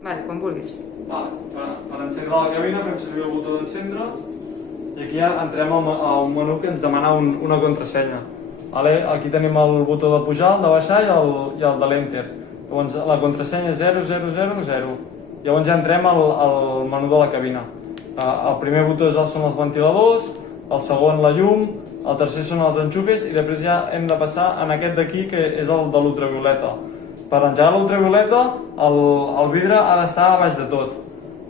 Vale, quan vulguis. Per encendre la cabina fem servir el botó d'encendre i aquí ja entrem a un menú que ens demana una contrasenya. Aquí tenim el botó de pujar, el de baixar i el de l'enter. Llavors la contrasenya és 0000. Llavors ja entrem al menú de la cabina. El primer botó són els ventiladors, el segon la llum, el tercer són els enxufes i després ja hem de passar en aquest d'aquí que és el de l'ultravioleta. Per engegar l'ultravioleta el vidre ha d'estar a baix de tot.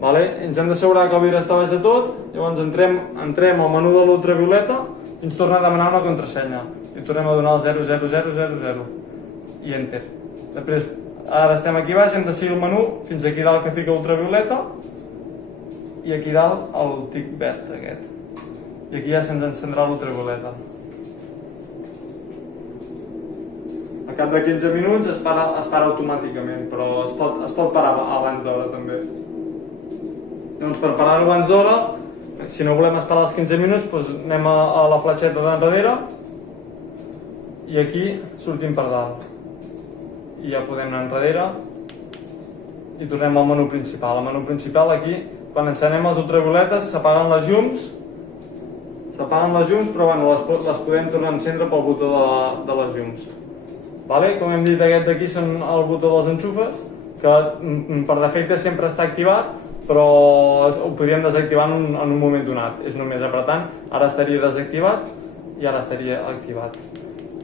Ens hem d'assegurar que el vidre està a baix de tot, llavors entrem al menú de l'ultravioleta i ens torna a demanar una contrasenya. I tornem a donar el 00000 i enter. Després, ara estem aquí baix, hem de seguir el menú fins aquí dalt que fica ultravioleta i aquí dalt el tic verd aquest. I aquí ja se'ns encendrà l'ultravioleta. Al cap de 15 minuts es para automàticament, però es pot parar abans d'hora també. Llavors per parar-ho abans d'hora, si no volem esperar els 15 minuts, anem a la fletxeta d'enrere i aquí sortim per dalt. I ja podem anar enrere i tornem al menú principal. Al menú principal aquí, quan encenem els ultravioletes, s'apaguen les llums, però les podem tornar a encendre pel botó de les llums. Com hem dit, aquest d'aquí són el botó dels enxufes, que per defecte sempre està activat, però ho podríem desactivar en un moment donat. És només apretant, ara estaria desactivat i ara estaria activat.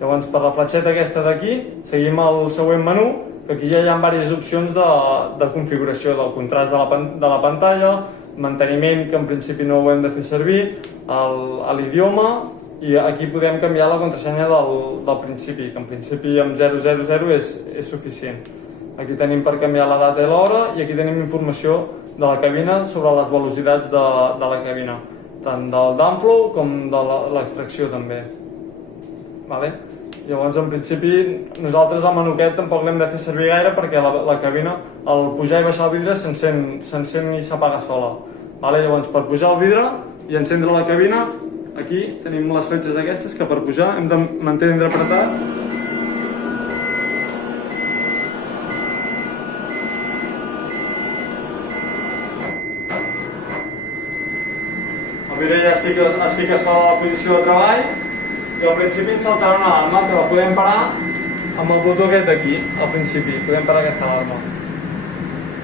Llavors per la fletxeta aquesta d'aquí seguim el següent menú, que aquí ja hi ha diverses opcions de configuració del contrast de la pantalla, manteniment, que en principi no ho hem de fer servir, l'idioma, i aquí podem canviar la contrasenya del principi, que en principi amb 000 és suficient. Aquí tenim per canviar la data i l'hora i aquí tenim informació de la cabina sobre les velocitats de la cabina, tant del downflow com de l'extracció també. Llavors en principi nosaltres el menú aquest tampoc l'hem de fer servir gaire perquè la cabina al pujar i baixar el vidre s'encén i s'apaga sola. Llavors per pujar el vidre i encendre la cabina, aquí tenim les fletxes aquestes que per pujar hem de mantenir apretat. El vidre ja es fica sola a la posició de treball i al principi ens saltarà una alarma que la podem parar amb el botó aquest d'aquí, al principi, podem parar aquesta alarma.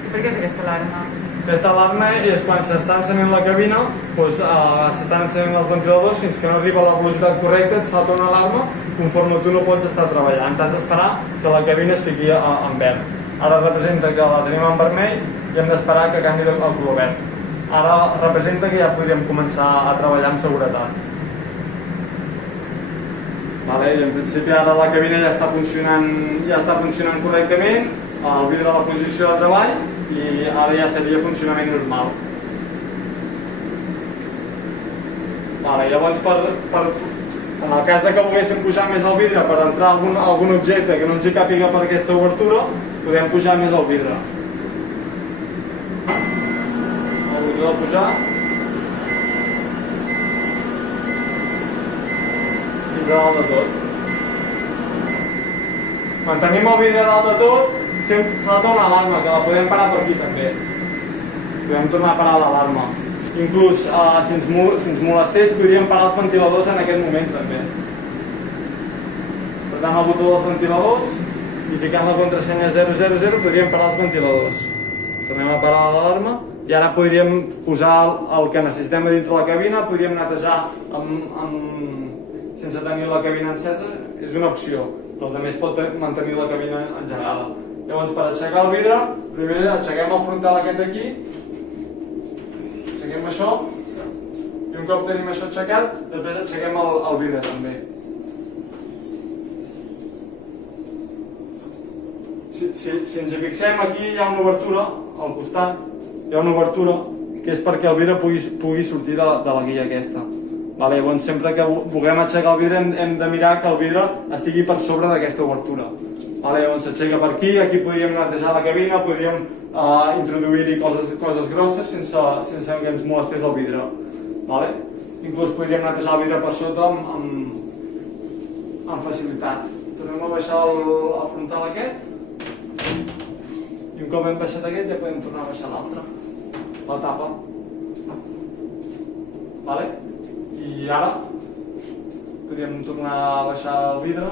I per què és aquesta alarma? Aquesta alarma és quan s'està encenent la cabina, s'estan encenent els ventiladors fins que no arriba a la velocitat correcta, et salta una alarma conforme tu no pots estar treballant. T'has d'esperar que la cabina es fiqui en verd. Ara representa que la tenim en vermell i hem d'esperar que canvi el color verd. Ara representa que ja podríem començar a treballar amb seguretat. I en principi ara la cabina ja està funcionant correctament, el vidre a la posició de treball i ara ja seria funcionament normal. Llavors, en el cas que volguéssim pujar més el vidre per entrar algun objecte que no ens hi càpiga per aquesta obertura, podem pujar més el vidre. El botó de pujar fins a dalt de tot. Quan tenim el vidre dalt de tot, salta una alarma, que la podem parar per aquí també. Podem tornar a parar l'alarma. Inclús, si ens molestés, podríem parar els ventiladors en aquest moment també. Per tant, el botó dels ventiladors i ficant la contrasenya 000 podríem parar els ventiladors. Tornem a parar l'alarma i ara podríem posar el que necessitem a dintre la cabina, podríem netejar sense tenir la cabina encesa, és una opció, però també es pot mantenir la cabina engegada. Llavors, per aixecar el vidre, primer aixequem el frontal aquest d'aquí, aixequem això, i un cop tenim això aixecat, després aixequem el vidre també. Si ens hi fixem, aquí hi ha una obertura, al costat, hi ha una obertura, que és perquè el vidre pugui sortir de la guia aquesta. Llavors, sempre que vulguem aixecar el vidre, hem de mirar que el vidre estigui per sobre d'aquesta obertura. Llavors s'aixeca per aquí, aquí podríem netejar la cabina, podríem introduir-hi coses grosses sense que ens molestés el vidre. Inclús podríem netejar el vidre per sota amb facilitat. Tornem a baixar el frontal aquest I un cop hem baixat aquest ja podem tornar a baixar l'altre, la tapa. Vale? I ara podríem tornar a baixar el vidre.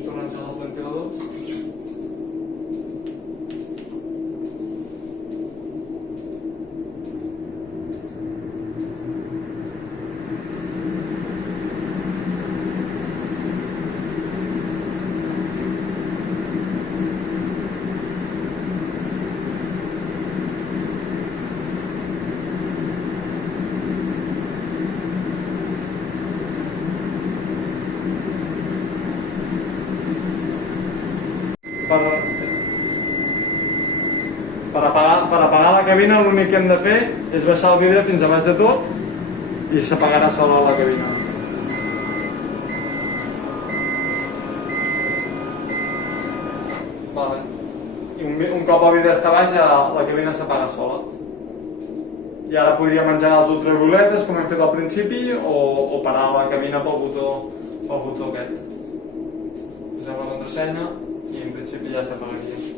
Tornar a engegar els ventiladors. Per apagar la cabina l'únic que hem de fer és baixar el vidre fins a baix de tot i s'apagarà sola la cabina. Vale. I un cop el vidre està baix ja la cabina s'apaga sola. I ara podríem engegar les ultravioletes com hem fet al principi o parar la cabina pel botó aquest. Posem la contrasenya i en principi ja s'apagaria.